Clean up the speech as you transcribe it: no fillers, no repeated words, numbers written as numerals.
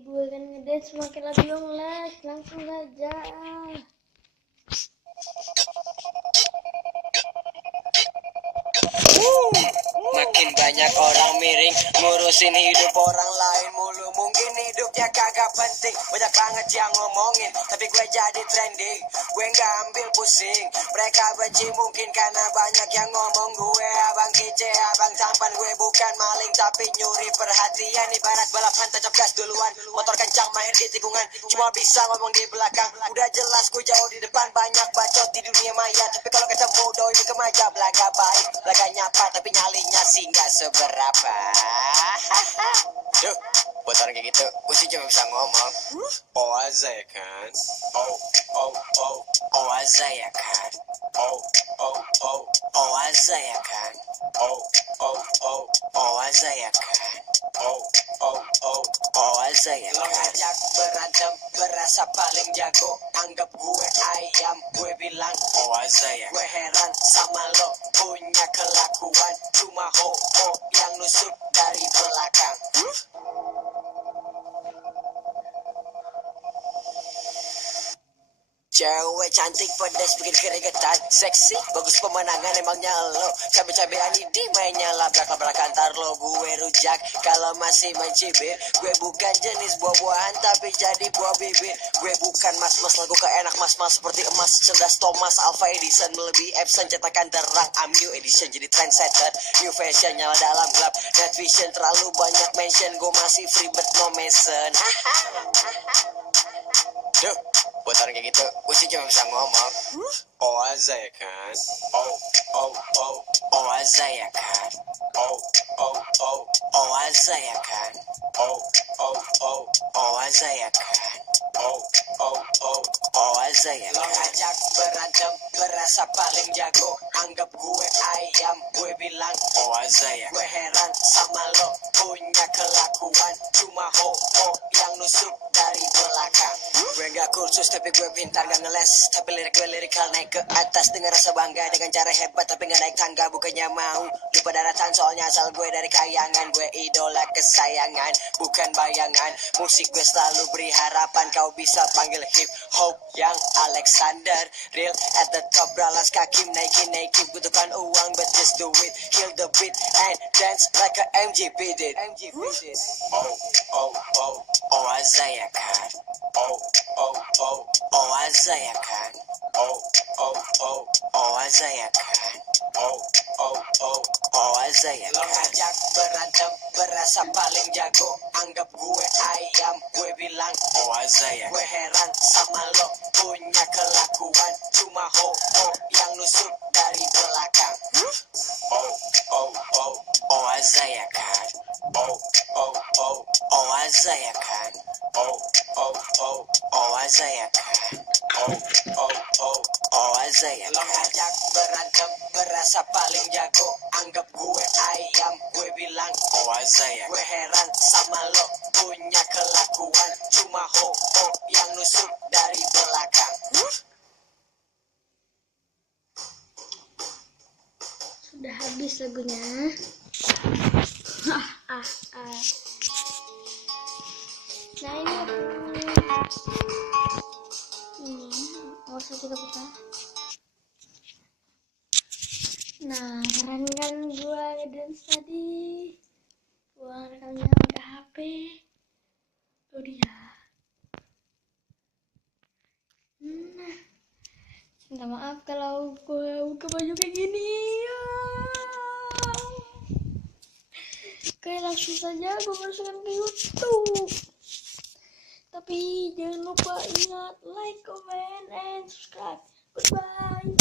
gue kan ngedance makin lagu yang les, langsung saja. Makin banyak orang miring ngurusin hidup orang lain mulu. Mungkin hidupnya kagak penting, banyak banget yang ngomongin, tapi gue jadi trending. Gue gak ambil pusing, mereka benci mungkin karena banyak yang ngomong. Gue abang kece, abang tampan. Gue bukan maling tapi nyuri perhatian. Ibarat balapan tancap gas duluan, motor kencang mahir di tikungan, cuma bisa ngomong di belakang. Udah jelas gue jauh di depan, banyak bacot di dunia maya. Tapi kalau ketemu doi di kemaja, belaga baik, belaga nyapa, tapi nyalinya sih gak seberapa. Duh, buat orang kayak gitu, gue sih cuma bisa ngomong. Oh aja ya kan. Oh aja ya kan. Oh aja ya kan. Oh aja ya kan. Oh aja ya kan. Lo ngajak berantem, berasa paling jago, anggap gue ayam, gue bilang oh aja ya. Gue heran sama lo, punya kelakuan cuma ho-ho yang nusuk dari belakang. Cewek cantik pedas bikin keringetan, seksi bagus pemandangan emangnya lo. Cabe-cabean ini mainnya labrak-labrak antar lo. Gue rujak kalau masih mencibir. Gue bukan jenis buah-buahan tapi jadi buah bibir. Gue bukan mas-mas lagu keenak mas-mas seperti emas, cerdas Thomas Alva Edison, melebihi Epson cetakan terang. I'm new edition jadi trendsetter, new fashion nyala dalam gelap. Night vision terlalu banyak mention, gue masih free but no mention. Duh, buat orang kayak gitu, gue sih cuma bisa ngomong. Oh aja ya kan. Oh aja ya kan. Oh aja ya kan. Oh aja ya kan. Oh aja ya kan. Lo ngajak berantem, berasa paling jago, anggap gue ayam, gue bilang oh aja ya. Gue heran sama lo, punya kelakuan cuma ho-ho yang nusuk dari belakang. Gue gak kursus tapi gue pintar, gak ngeles tapi lirik gue lirikal naik ke atas dengan rasa bangga, dengan cara hebat tapi gak naik tangga. Bukannya mau lupa daratan, soalnya asal gue dari kayangan. Gue idola kesayangan, bukan bayangan. Musik gue selalu beri harapan, kau bisa panggil hip hop yang Alexander. Real at the top, beralas kaki naikin, butuhkan uang but just do it. Kill the beat and dance like a MGP did. Oh aja ya kan. Oh aja ya kan. Oh aja ya kan. Oh aja ya kan. Lo ngajak berantem, berasa paling jago, anggap gue ayam, gue bilang oh aja ya. Gue heran sama lo, punya kelakuan cuma ho-ho yang nusuk dari belakang. Oh aja ya kan. Oh aja ya kan. Oh aja ya kan. Oh aja ya kan. Lo ngajak berantem, berasa paling jago, anggap gue ayam, gue bilang oh aja ya. Gue heran sama lo, punya kelakuan cuma ho-ho yang nusuk dari belakang. Sudah habis lagunya. Nah ini nggak usah kita buka. Nah, keren kan gue ngedance tadi. Gue rekamnya pakai HP. Tuh dia. Nah, minta maaf kalau gue buka baju kayak gini ya. Oke, langsung saja gue masukkan ke YouTube. Tapi jangan lupa ingat like, comment, and subscribe. Goodbye.